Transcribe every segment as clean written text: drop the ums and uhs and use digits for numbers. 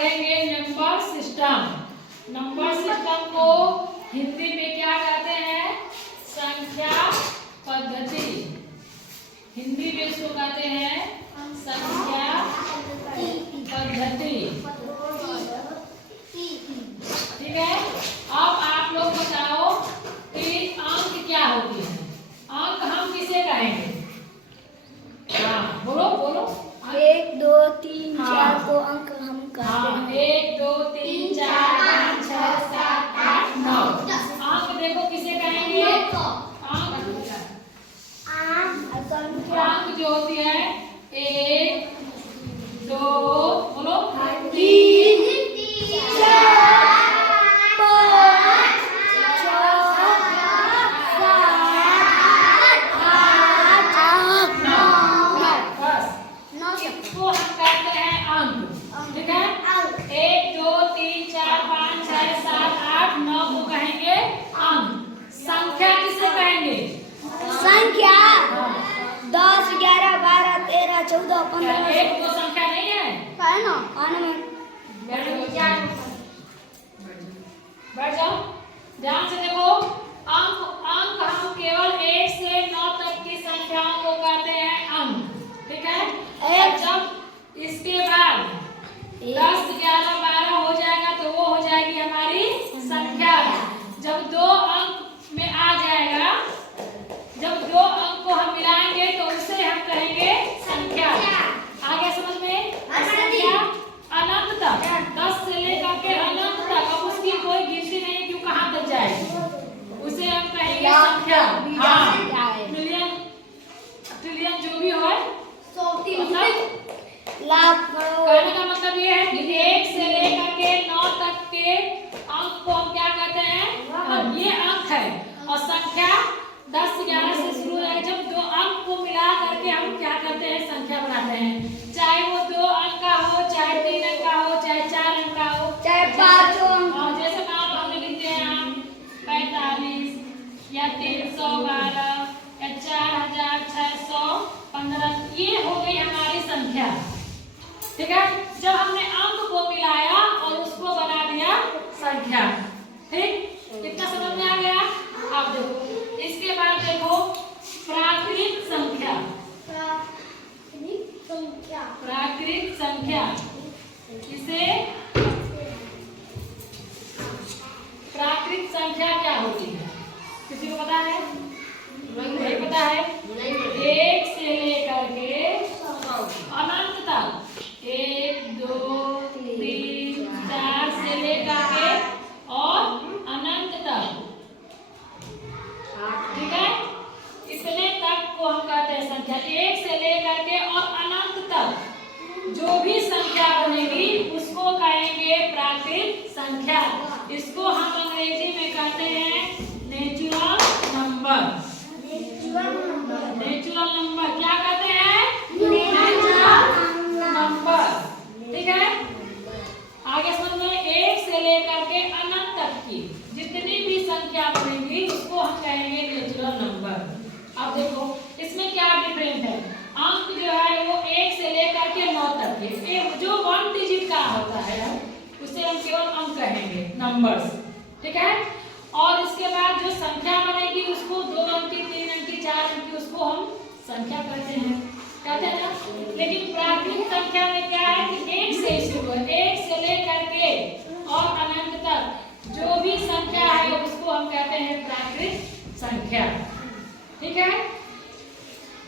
पढ़ेंगे number system. Number system को हिंदी में क्या कहते हैं? संख्या पद्धति। हिंदी में इसको कहते हैं संख्या पद्धति। ठीक है, अब आप लोग बताओ कि अंक क्या होती है? अंक हम किसे कहेंगे? हाँ बोलो बोलो। 1 2 3 4 को अंक हम कहते हैं। 1 2 3 4 5 6 7 8 9। अंक देखो किसे कहेंगे? अंक जो होती है 1 2 बोलो 3 4 5 6 7 8 9। बस इसको हम कहते हैं अंक। ठीक है, 1 2 3 4 5 6 7 8 9 को कहेंगे अंक। संख्या किसे कहेंगे? संख्या 10 11 12 13 14 15। एक तो संख्या नहीं है? है ना? आने में बैठ जाओ, ध्यान से देखो। अंक अंक हम केवल 1 से 9 तक की संख्याओं को कहते हैं अंक। ठीक है, एक जब इसके बाद 10 11 12 हो जाएगा तो वो हो जाएगी हमारी संख्या। जब 2 अंक में आ जाएगा, जब 2 अंक को हम मिलाएंगे तो उसे हम कहेंगे संख्या। आगे समझ में? संख्या अनंत तक, 10 से लेकर के अनंत तक, अब उसकी कोई गिनती नहीं क्यों कहाँ तक जाएगी, उसे हम कहेंगे संख्या। हाँ, मिलियन ट्रिलियन जो भी हो, लाख कहने का मतलब ये है कि 1 से लेकर के 9 तक के अंक को हम क्या कहते हैं? ये अंक है। और संख्या 10 11 से शुरू हो जाएगा। जब 2 अंक को मिला करके हम क्या करते हैं? संख्या बनाते हैं। चाहे वो 2 अंक का हो, चाहे 3 अंक का हो, चाहे 4 अंक का हो, चाहे 5 अंक। जैसे मान लो हमने लिखते हैं हम 45 या 312 या 4615, ये हो गई हमारी संख्या। ठीक है, जब हमने अंक को मिलाया और उसको बना दिया संख्या। ठीक, कितना समझ में आ गया? अब देखो, इसके बाद देखो प्राकृत संख्या। प्राकृत संख्या इसे प्राकृत संख्या क्या होती है? किसी को पता है? नहीं पता है? 1 से लेकर के अनंत तक, 1 2 3 4 से लेकर के और अनंत तक। ठीक है, इतने तक को हम कहते हैं संख्या। 1 से लेकर के और अनंत तक जो भी संख्या बनेगी उसको कहेंगे प्राकृत संख्या। इसको हम अंग्रेजी में कहते हैं नेचुरल नंबर। नेचुरल नंबर क्या कहते हैं? Natural number. ठीक है, आगे समझ में? 1 से लेकर के अनंत तक की जितनी भी संख्या बनेगी उसको हम कहेंगे नेचुरल नंबर। अब देखो इसमें क्या डिफरेंस है? अंक जो है वो 1 से लेकर के 9 तक के, जो 1 डिजिट का होता है उसे हम केवल अंक कहेंगे, नंबर्स। ठीक है, और इसके बाद जो संख्या बनेगी उसको 2 अंक की, 3 अंक की, 4 अंक की, उसको हम संख्या कहते हैं ना। लेकिन प्राकृत संख्या में क्या है कि 1 से शुरू है, 1 से लेकर के और अनंत तक जो भी संख्या है उसको हम कहते हैं प्राकृत संख्या। ठीक है,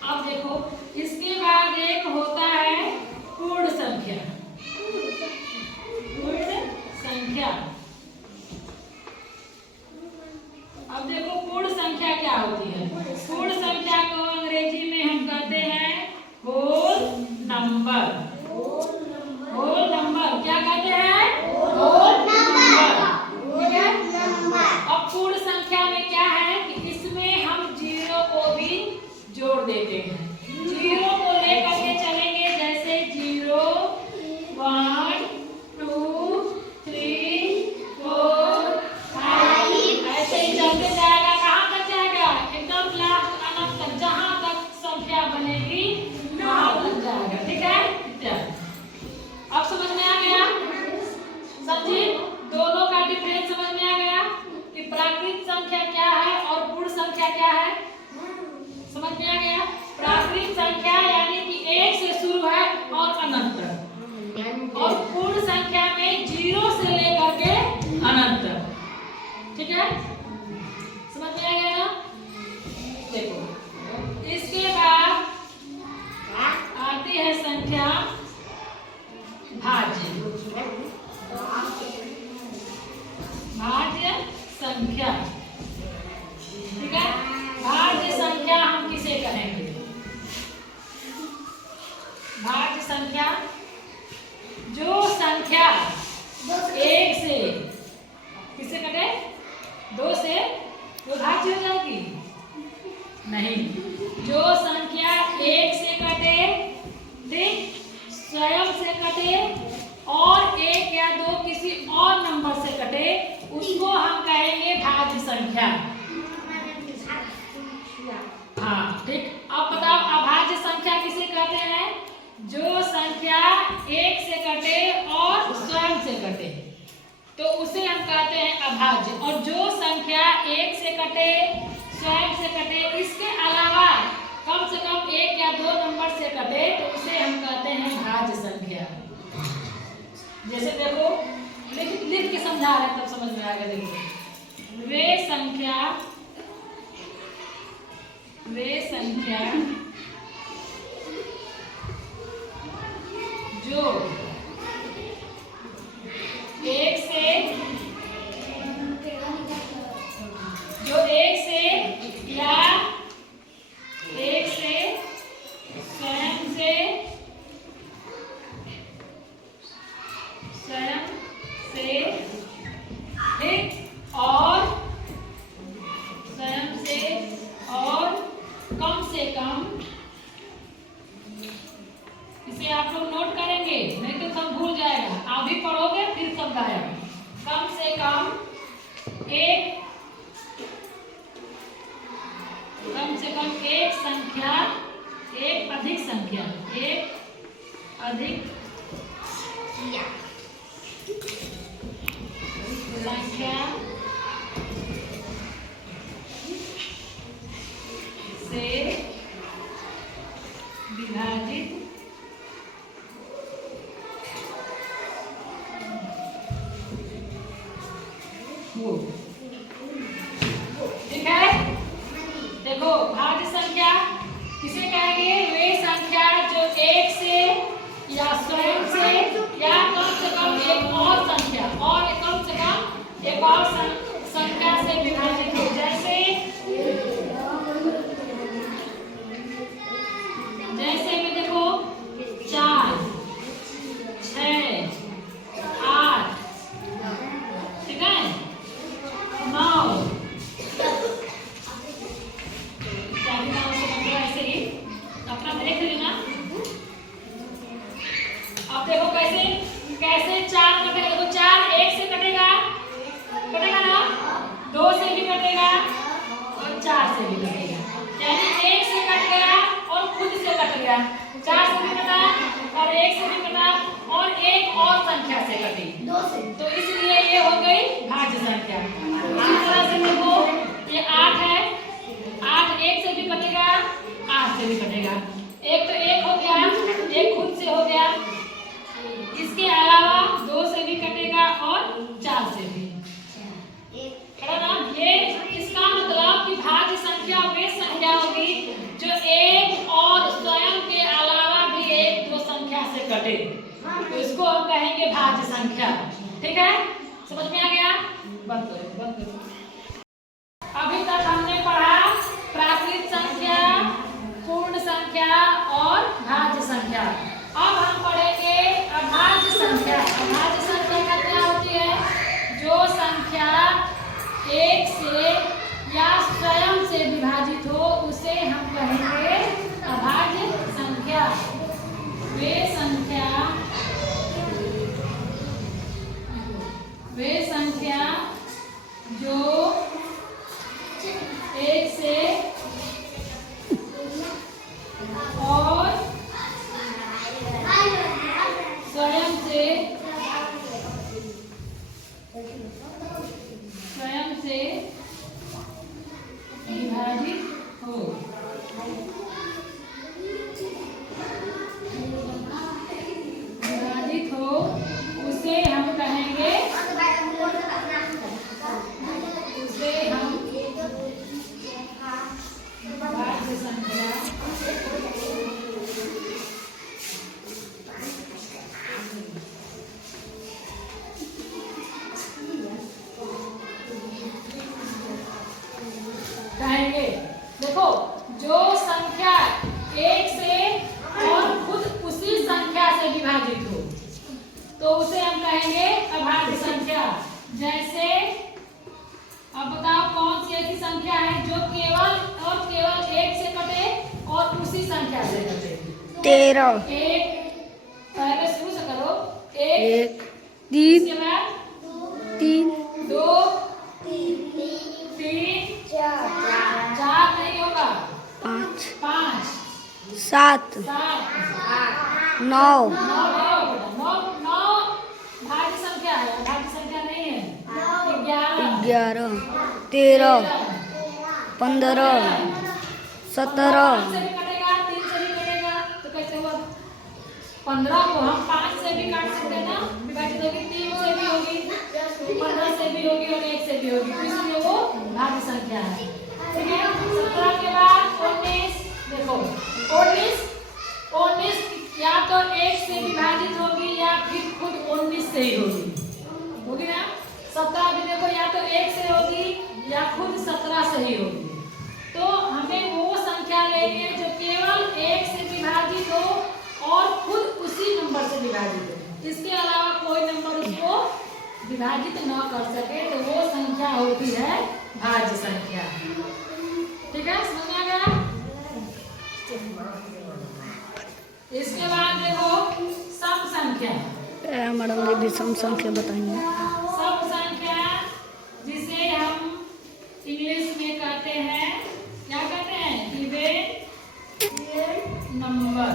अब देखो इसके बाद एक होता है पूर्ण संख्या। पूर्ण संख्या, अब देखो पूर्ण संख्या क्या होती है? पूर्ण संख्या को अंग्रेजी में हम कहते हैं होल नंबर। होल नंबर क्या कहते हैं? Whole number. ठीक है, अब पूर्ण संख्या में क्या है कि इसमें हम 0 को भी जोड़ देते हैं। 0 को लेकर के चलेंगे, जैसे 0 और नंबर से कटे उसको हम कहेंगे भाज्य संख्या। हाँ ठीक। अब बताओ अभाज्य संख्या किसे कहते हैं? जो संख्या एक से कटे और स्वयं से कटे तो उसे हम कहते हैं अभाज्य। और जो संख्या एक से कटे स्वयं से कटे इसके अलावा कम से कम एक या दो नंबर से कटे तो उसे हम कहते हैं भाज्य संख्या। जैसे देखो लिख के समझा रहे तब समझ में आएगा। देखो वे संख्या जो एक से या एक से स्वयं से ठीक और स्वयं से और कम से कम, इसे आप लोग नोट करेंगे नहीं तो सब भूल जाएगा। आप भी पढ़ोगे फिर सब गायब। कम से कम एक संख्या, एक अधिक संख्या से विभाजित हो। ठीक है। देखो भाज्य संख्या किसे कहेंगे? वे संख्या जो एक से या स्वयं से या कम से कम एक और संख्या और कम से कम एक और संख्या से विभाजित हो। जैसे में देखो 4, 6, 8, ठीक है, 9 ऐसे ही अपना देख लेना। अब देखो कैसे 4 कटेगा। देखो 4 1 से कटेगा ना, 2 से भी कटेगा और 4 से भी कटेगा। यानी 1 से कट गया और खुद से कट गया, 4 से भी कटा और 1 से भी कटा और एक और संख्या से कटी 2 से, तो इसलिए ये हो गई भाज्य संख्या। इस तरह से देखो ये 8 है, 8 1 से भी कटेगा 8 से भी कटेगा। एक तो 1 हो गया, एक खुद से हो गया, इसके अलावा 2 से भी कटेगा और 4 से भी। ये इसका मतलब कि भाज्य संख्या वे संख्या होगी जो एक और स्वयं के अलावा भी एक दो संख्या से कटे, तो इसको हम कहेंगे भाज्य संख्या। ठीक है, समझ में आ गया? बंद करो। अभी तक हमने पढ़ा प्राकृत संख्या, पूर्ण संख्या और भाज्य संख्या। अब हम पढ़ेंगे अभाज्य संख्या। अभाज्य संख्या का क्या होती है? जो संख्या एक से या स्वयं से विभाजित हो उसे हम कहेंगे अभाज्य संख्या। वे संख्या जो एक से और स्वयं से विभाजित हो। उसे हम कहेंगे भाज्य संख्या। कहेंगे देखो जो संख्या एक से और खुद उसी संख्या से विभाजित हो तो उसे हम कहेंगे अभाज्य संख्या। जैसे अब बताओ कौन सी ऐसी संख्या है जो केवल एक से कटे और उसी संख्या से कटे? 13। एक पहले शुरू से करो। 1 3 इसके बाद तीन 2 3 4 नहीं होगा, 5 5 7 7 9 9 नहीं होगा बेटा, 9 भाज्य संख्या है, भाज्य संख्या नहीं है। 11 11 13 15 17 से भी कटेगा, 3 से भी कटेगा, तो कैसे हुआ? 15 को हम 5 से भी काट सकते हैं ना, विभाजित होगी, 3 से भी होगी, 15 से भी होगी और 1 से भी होगी, तो इसलिए वो भाज्य संख्या है। ठीक है, 17 के बाद 19, देखो 19 या तो 1 से विभाजित होगी या फिर खुद 19 से ही होगी ना। 17 भी देखो या तो 1 से होगी या खुद 17 से ही होगी। तो हमें वो संख्या लेनी है जो केवल 1 से विभाजित हो और खुद उसी नंबर से विभाजित हो, इसके अलावा कोई नंबर उसको विभाजित न कर सके, तो वो संख्या होती है भाज्य संख्या। ठीक है, समझ में आ गया? इसके बाद देखो सम संख्या। मैडम ने भी सम संख्या बताइए। सम संख्या जिसे हम इंग्लिश में कहते हैं, क्या कहते हैं? Even number.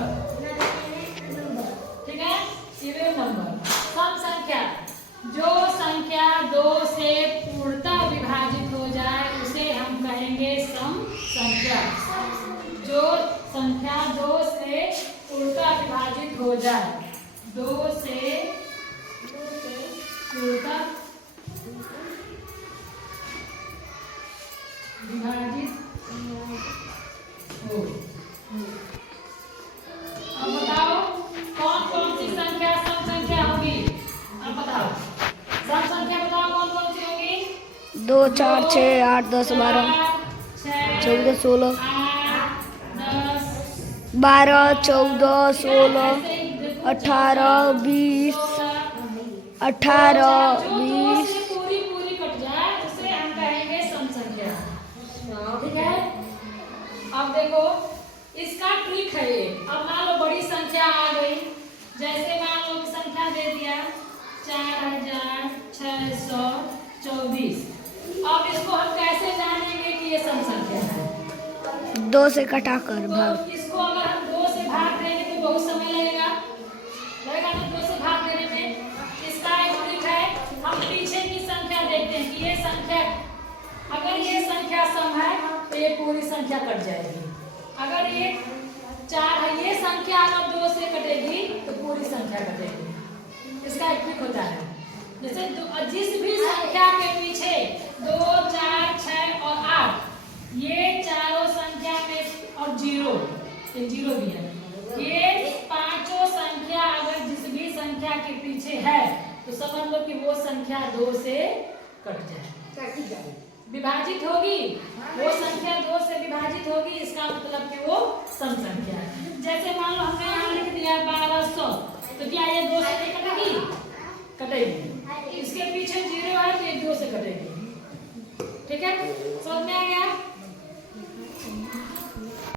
ठीक है, इवेन नंबर। सम संख्या, जो संख्या 2 से पूर्णतः विभाजित हो जाए उसे हम कहेंगे सम संख्या। जो संख्या 2 से पूर्णतः विभाजित हो जाए, 2 से पूर्णतः विभाजित हो। अब बताओ कौन कौन सी संख्या सम संख्या होगी? अब बताओ सम संख्या, बताओ कौन कौन सी होगी? 2 4 6 8 10 12 14 16 12 14 16 18 20 18 20 पूरी कट जाए उसे हम कहेंगे सम संख्या। ठीक है, अब देखो इसका ट्रिक है ये। अब मान लो बड़ी संख्या आ गई, जैसे मान लो संख्या दे दिया 4624। अब इसको हम कैसे जानेंगे कि ये सम संख्या है? 2 से कटाकर तो भाग। इसको अगर हम 2 से भाग देंगे तो बहुत समय लगेगा ना 2 से भाग देने में। इसका एक ट्रिक है, हम पीछे की संख्या देखते हैं कि ये संख्या, अगर ये संख्या सम है तो ये पूरी संख्या कट जाएगी। अगर ये 4 है, ये संख्या अगर 2 से कटेगी तो पूरी संख्या कटेगी। इसका एक ट्रिक होता है, जैसे जिस भी संख्या के पीछे 2 4 6 और 8, ये चारों संख्या में और 0 भी है, ये पांचों संख्या अगर जिस भी संख्या के पीछे है तो समझ लो कि वो संख्या 2 से कट जाए, विभाजित होगी। वो संख्या 2 से विभाजित होगी, इसका मतलब कि वो सम संख्या है। जैसे मान लो हमने यहाँ लिख दिया 1200, तो क्या ये 2 से नहीं कटेगी? कटेगी। इसके पीछे 0 है तो ये 2 से कटेगी। ठीक है, समझ में आ गया?